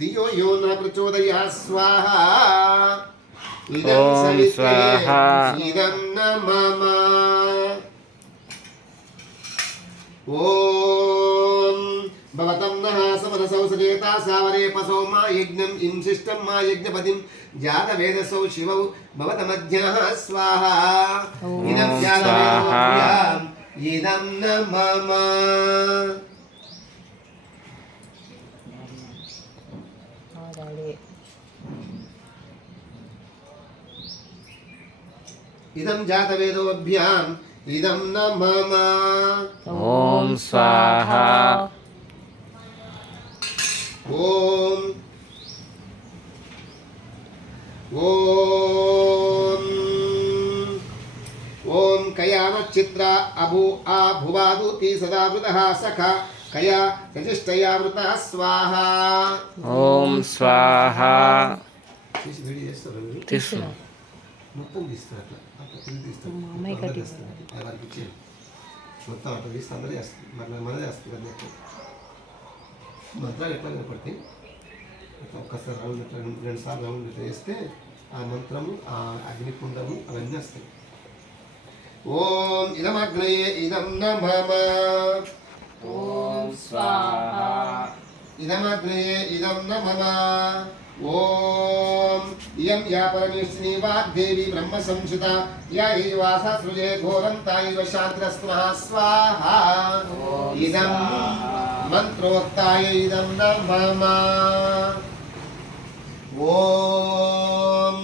धियो यो न प्रचोदयात् स्वाहा ఓం స్వాహ इदं न मम ఓం భవతం నః సమనసౌ సజేతా సావరే పసౌ మా యజ్ఞం ఇంశిష్టం మా యజ్ఞపతిం జాతవేదసౌ శివౌ భవతమధ్యనః స్వాహా ఇదం జాతవేదోభ్యాం ఇదం న మమ ఇదం జాతవేదోభ్యాం ఇదం న మమ ఓం స్వాహ ఓం ఓం ఓం కయానచిత్ర అభు ఆ భువాదుతి సదావృతః సఖ కయా యజిష్టయావృతః స్వాహ ఓం స్వాహ తీసి వీడియో చేస్తారు తీస్తున్నా మొత్తం తీస్తారు అట్లా అట్లా తీస్తారు అమ్మాయి కట్టి వారికి ఇచ్చేది మొత్తం అట్లా తీస్తే అందరూ చేస్తారు మరి మనదే వేస్తుంది కదా మంత్రాలు ఎట్లా కనపడతాయి అట్లా ఒక్కసారి రౌండ్ ఇట్లా 2 సార్లు రౌండ్ ఇట్లా వేస్తే ఆ మంత్రము ఆ అగ్నికుండము అవన్నీ వస్తాయి ఓం ఇదమగ్నయే ఇదం న మమ ఓం స్వాహ ఇదమగ్నయే ఇదం న మమ ఓం ఇయం యా పరమేశ్వరీ వాగ్దేవి బ్రహ్మ సంసుత యా ఏవాస సృజే ఘోరం తాయివ శాంతిరస్మః స్వాహా ఇదం మంత్రోక్తాయ ఇదం న మమ ఓం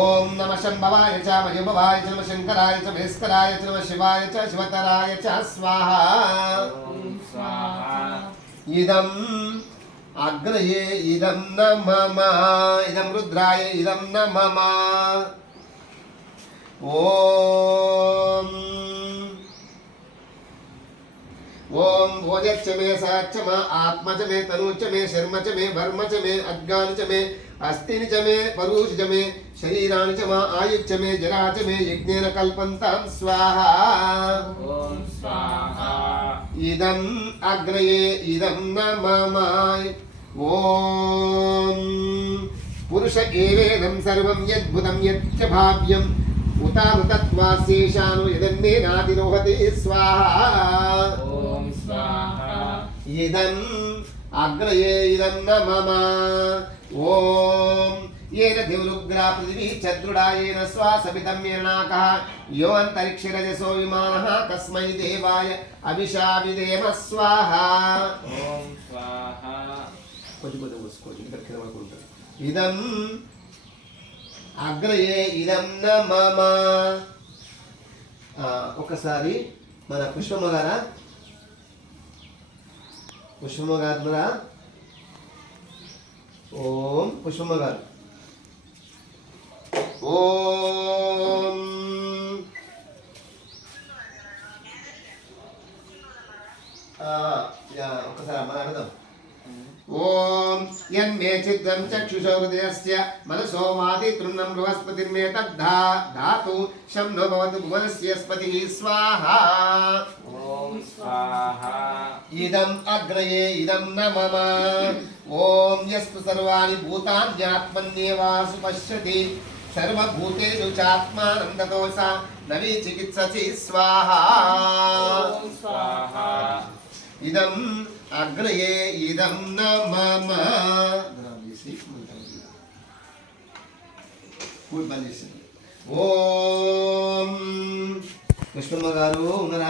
ఓం నమ శంభవాయ చ మహిమవాయ చ నమ శంకరాయ చ మహేశ్వరాయ చ నమ శివాయ చ శివతరాయ చ స్వాహా ఇదం అగ్నయే ఇదం న మమ ఇదం రుద్రాయ ఇదం న మమ ఓం ఓం భోజచ్చ మే సచ్చ మ ఆత్మచ మే తనుచ మే శర్మ చ మే వర్మ చ మే అద్గాని చ మే అస్థిని చ మే పరుష చ మే శరీరాని చ మ ఆయుచ్చ మే జరా చ మే యజ్ఞేన కల్పంతాం స్వాహా ఓం స్వాహ ఇదం అగ్నయే ఇదం న మమ ఓం పురుష ఏవేదం సర్వం యద్భుతం యచ్చ భావ్యం ఉతామృతత్వాశేషాను యదన్నేనాదిరోహతే స్వాహా ఓం స్వాహ ఇదం అగ్నయే ఇదం న మమ ఓం येन देवरुग्रा पृथिवी चतुर्डायेन स्वासमितं येनाकः यो अंतरिक्षरजसो विमानः कस्मै देवाय अभिशाविदेम स्वाहा ఓం స్వాహ इदं అగ్నయే ఇదం న మమ ఒకసారి మన పుష్పమ్మ గారా ఓం పుష్పమ్మ గారు ఓం ఒకసారి అమ్మ అడుగుదాం ఓం యన్మే చిత్తం చక్షుషో హృదయస్య మనసో వాది తృణం బృహస్పతిర్మే తద్ధా ధాతు శం నో భవతు భువనస్య స్పతిః స్వాహా ఓం స్వాహ ఇదం అగ్నయే ఇదం న మమ ఓం యస్తు సర్వాణి భూతాన్యాత్మన్యేవాసు పశ్యతి సర్వభూతేషు చాత్మానం తతో సా నవీ చికిత్ససి స్వాహా ఓం స్వాహ ఇదం అగ్నయే ఇదం న మమ ఓం పుష్పమ్మ గారు ఉన్నారా?